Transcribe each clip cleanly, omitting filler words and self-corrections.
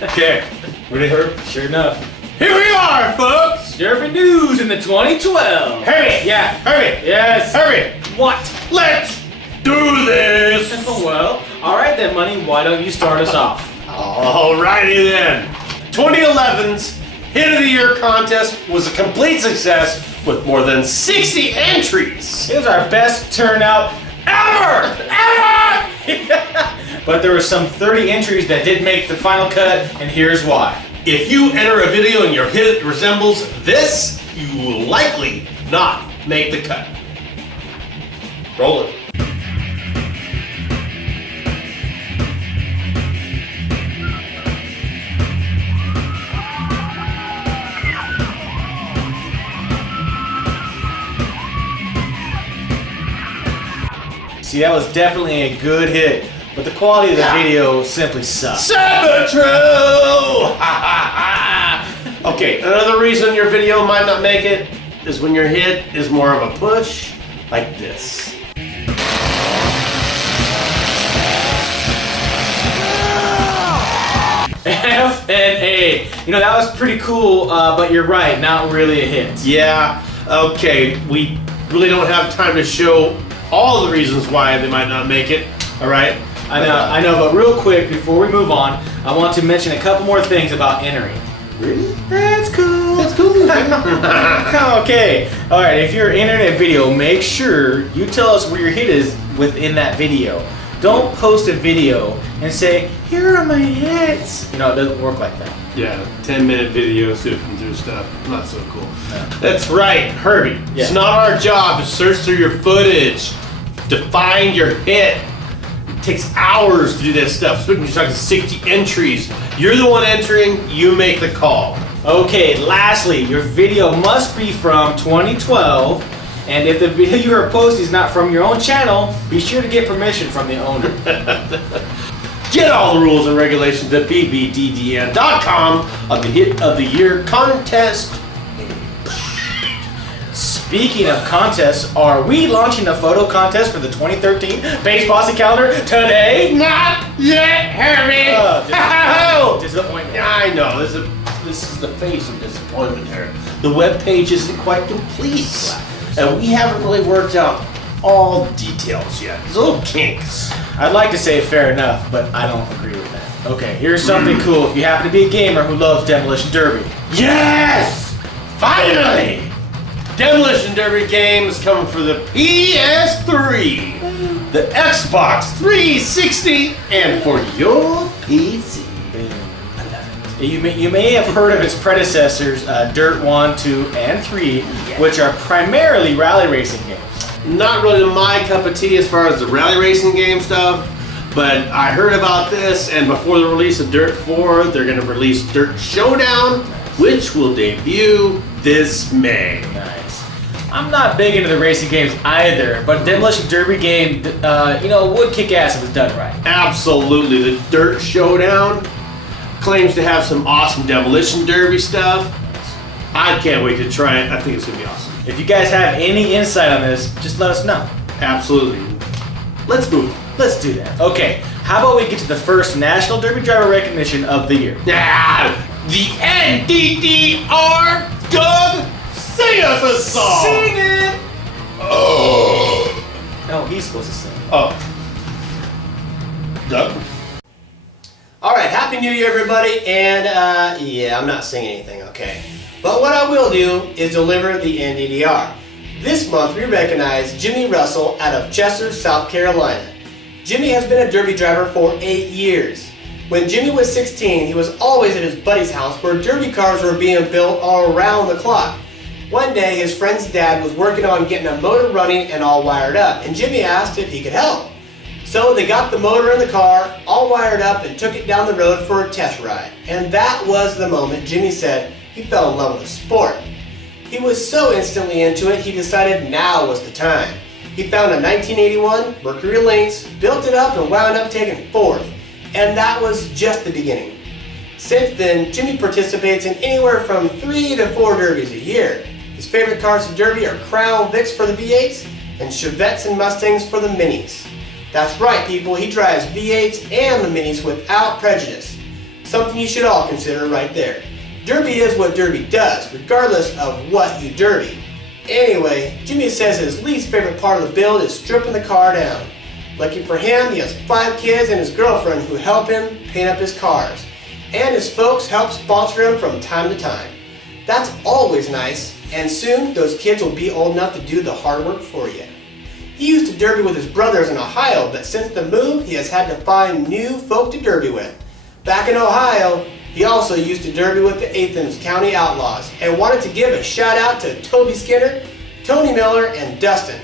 Okay, ready, Herb? Sure enough. Here we are, folks! Derby news in the 2012. Hurry! Yeah. Hurry! Yes. Hurry! What? Let's do this! Well, alright then, Money. Why don't you start us off? Alrighty then. 2011's Hit of the Year contest was a complete success with more than 60 entries. It was our best turnout ever! But there were some 30 entries that did make the final cut, and here's why. If you enter a video and your hit resembles this, you will likely not make the cut. Roll it. See, that was definitely a good hit, but the quality of the video simply sucked. Sabotrue! Okay, another reason your video might not make it is when your hit is more of a push, like this. F and A. You know, that was pretty cool, but you're right, not really a hit. Yeah, okay, we really don't have time to show all the reasons why they might not make it, all right? I know, but real quick, before we move on, I want to mention a couple more things about entering. Really? That's cool. That's cool. Okay. All right. If you're entering a video, make sure you tell us where your hit is within that video. Don't post a video and say, "Here are my hits." You know, it doesn't work like that. Yeah, 10-minute video sifting through stuff. Not so cool. That's right, Herbie. Yeah. It's not our job to search through your footage to find your hit. It takes hours to do that stuff. So you're talking 60 entries. You're the one entering, you make the call. Okay. Lastly, your video must be from 2012, and if the video you are posting is not from your own channel, be sure to get permission from the owner. Get all the rules and regulations at bbddn.com of the Hit of the Year contest. Speaking of contests, are we launching a photo contest for the 2013 Base Posse calendar today? Not yet, Herbie! Disappointment. I know, this is the face of disappointment here. The web page isn't quite complete, and we haven't really worked out all the details yet. There's little kinks. I'd like to say fair enough, but I don't agree with that. Okay, here's something cool if you happen to be a gamer who loves Demolition Derby. Yes! Finally! Demolition Derby game is coming for the PS3, the Xbox 360, and for your PC. You may have heard of its predecessors, Dirt 1, 2, and 3, which are primarily rally racing games. Not really my cup of tea as far as the rally racing game stuff, but I heard about this, and before the release of Dirt 4, they're going to release Dirt Showdown, which will debut this May. Nice. I'm not big into the racing games either, but Demolition Derby game, would kick ass if it's done right. Absolutely. The Dirt Showdown claims to have some awesome Demolition Derby stuff. I can't wait to try it. I think it's going to be awesome. If you guys have any insight on this, just let us know. Absolutely. Let's move. Let's do that. Okay, how about we get to the first National Derby Driver recognition of the year? The NDDR Doug, sing us a song! Sing it! Oh. No, he's supposed to sing. Oh. Doug? Alright, Happy New Year everybody, and I'm not singing anything, okay? But what I will do is deliver the NDDR. This month we recognize Jimmy Russell out of Chester, South Carolina. Jimmy has been a derby driver for 8 years. When Jimmy was 16, he was always at his buddy's house where derby cars were being built all around the clock. One day his friend's dad was working on getting a motor running and all wired up, and Jimmy asked if he could help. So they got the motor in the car, all wired up, and took it down the road for a test ride. And that was the moment Jimmy said he fell in love with the sport. He was so instantly into it, he decided now was the time. He found a 1981 Mercury Lynx, built it up, and wound up taking 4th. And that was just the beginning. Since then, Jimmy participates in anywhere from 3 to 4 derbies a year. His favorite cars to derby are Crown Vics for the V8s and Chevettes and Mustangs for the Minis. That's right, people, he drives V8s and the Minis without prejudice. Something you should all consider right there. Derby is what Derby does, regardless of what you derby. Anyway, Jimmy says his least favorite part of the build is stripping the car down. Lucky for him, he has 5 kids and his girlfriend who help him paint up his cars. And his folks help sponsor him from time to time. That's always nice, and soon those kids will be old enough to do the hard work for you. He used to derby with his brothers in Ohio, but since the move, he has had to find new folk to derby with. Back in Ohio, he also used to derby with the Athens County Outlaws and wanted to give a shout out to Toby Skinner, Tony Miller, and Dustin.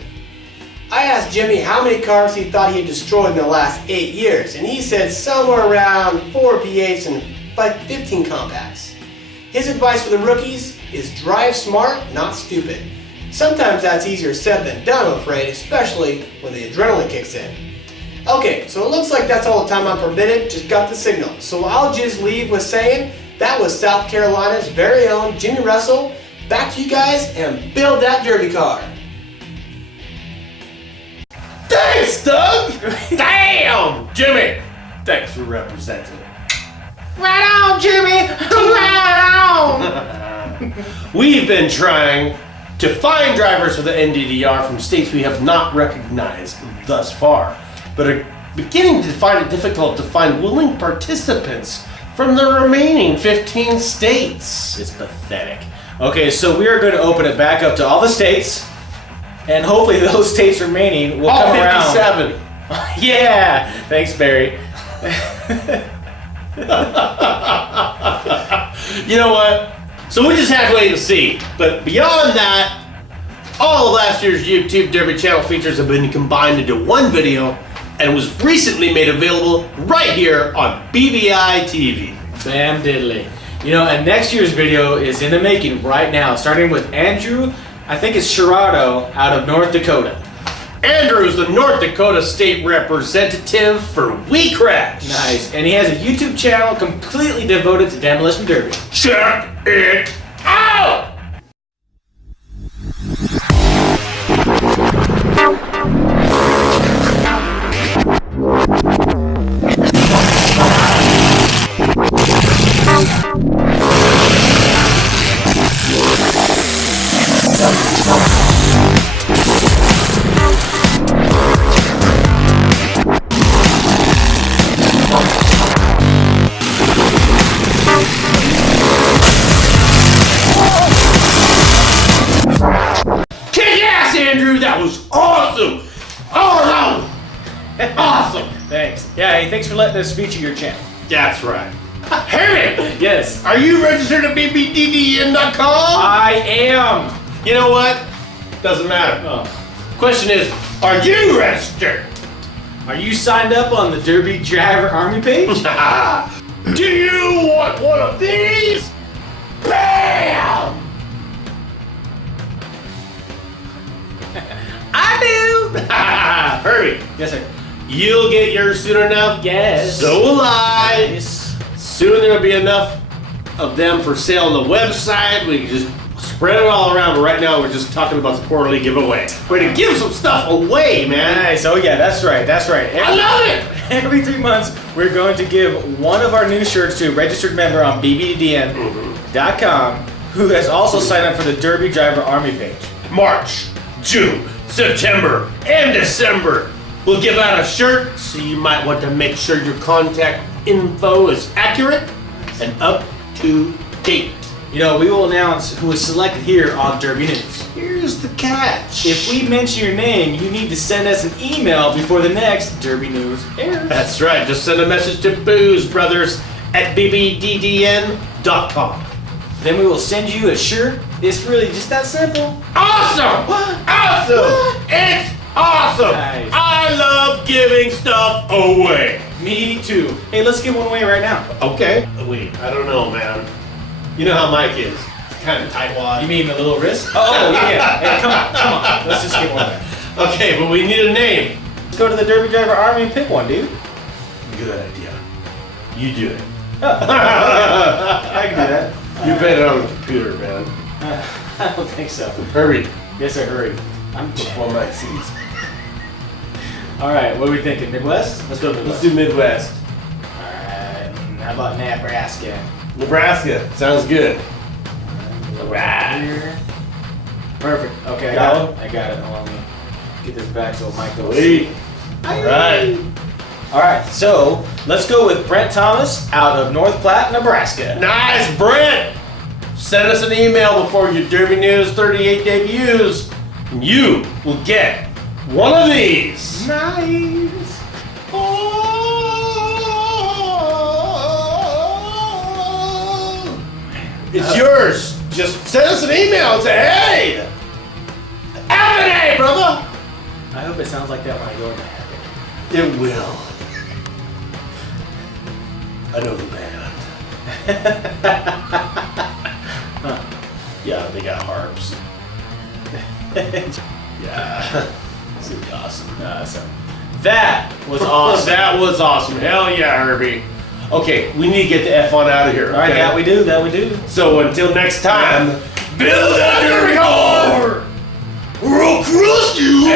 I asked Jimmy how many cars he thought he had destroyed in the last 8 years, and he said somewhere around 4 V8s and 15 compacts. His advice for the rookies is drive smart, not stupid. Sometimes that's easier said than done, I'm afraid, especially when the adrenaline kicks in. Okay, so it looks like that's all the time I'm permitted, just got the signal. So I'll just leave with saying, that was South Carolina's very own Jimmy Russell. Back to you guys and build that derby car. Thanks, Doug! Damn! Jimmy, thanks for representing. Right on, Jimmy! Right on! We've been trying to find drivers for the NDDR from states we have not recognized thus far, but are beginning to find it difficult to find willing participants from the remaining 15 states. It's pathetic. Okay, so we are going to open it back up to all the states, and hopefully those states remaining will All come around. 57. Yeah! Thanks, Barry. You know what? So we just have to wait and see. But beyond that, all of last year's YouTube Derby channel features have been combined into one video and was recently made available right here on BBI TV. Bam diddly. You know, and next year's video is in the making right now, starting with Andrew, I think it's Sherrado, out of North Dakota. Andrew's the North Dakota State Representative for We Crash. Nice. And he has a YouTube channel completely devoted to Demolition Derby. Check it out! That was awesome! All around! Awesome! Thanks. Yeah, hey, thanks for letting us feature your channel. That's right. Harry! Yes. Are you registered at bbddn.com? I am. You know what? Doesn't matter. Oh. Question is, are you registered? Are you signed up on the Derby Driver Army page? Do you want one of these? Bam! I do! Hurry! Yes, sir. You'll get yours soon enough? Yes. So will I. Nice. Soon there'll be enough of them for sale on the website. We can just spread it all around, but right now we're just talking about the quarterly giveaway. We're to give some stuff away, man. Nice. Oh, yeah, that's right. That's right. I love it! Every 3 months, we're going to give one of our new shirts to a registered member on bbddn.com who has also signed up for the Derby Driver Army page. March, June, September, and December. We'll give out a shirt, so you might want to make sure your contact info is accurate and up to date. You know, we will announce who is selected here on Derby News. Here's the catch. If we mention your name, you need to send us an email before the next Derby News airs. That's right. Just send a message to Booze Brothers at bbddn.com. Then we will send you a shirt. It's really just that simple. Awesome! Awesome! It's awesome! Nice. I love giving stuff away. Me too. Hey, let's give one away right now. Okay. Wait, I don't know, man. You know how Mike is. It's kind of tightwad. You mean the little wrist? Oh, yeah. Hey, come on. Let's just give one away. Okay, but we need a name. Let's go to the Derby Driver Army and pick one, dude. Good idea. You do it. I can do that. You bet it on the computer, man. I don't think so. Hurry. Yes, sir, hurry. I'm Before Mike sees. All right, what are we thinking? Midwest? Let's go to Let's Midwest. do Midwest. All right, How about Nebraska? Nebraska. Sounds good. Right. Perfect. Okay, I Got got it. I got it. Hold on, let me get this back so Mike goes. Sweet. All right. All right, so let's go with Brent Thomas out of North Platte, Nebraska. Nice, Brent. Send us an email before your Derby News 38 debuts, and you will get one of these. Nice. It's yours. Just send us an email and say, hey, F&A, brother. I hope it sounds like that when I go into Happy. It will. I know the band. Yeah, they got harps. Yeah. It's gonna be awesome. Awesome. That was awesome. That was awesome. Hell yeah, Herbie. Okay, we need to get the F on out of here. All right, okay? that we do. That we do. So until next time, build that Derby car! Or I'll crush you!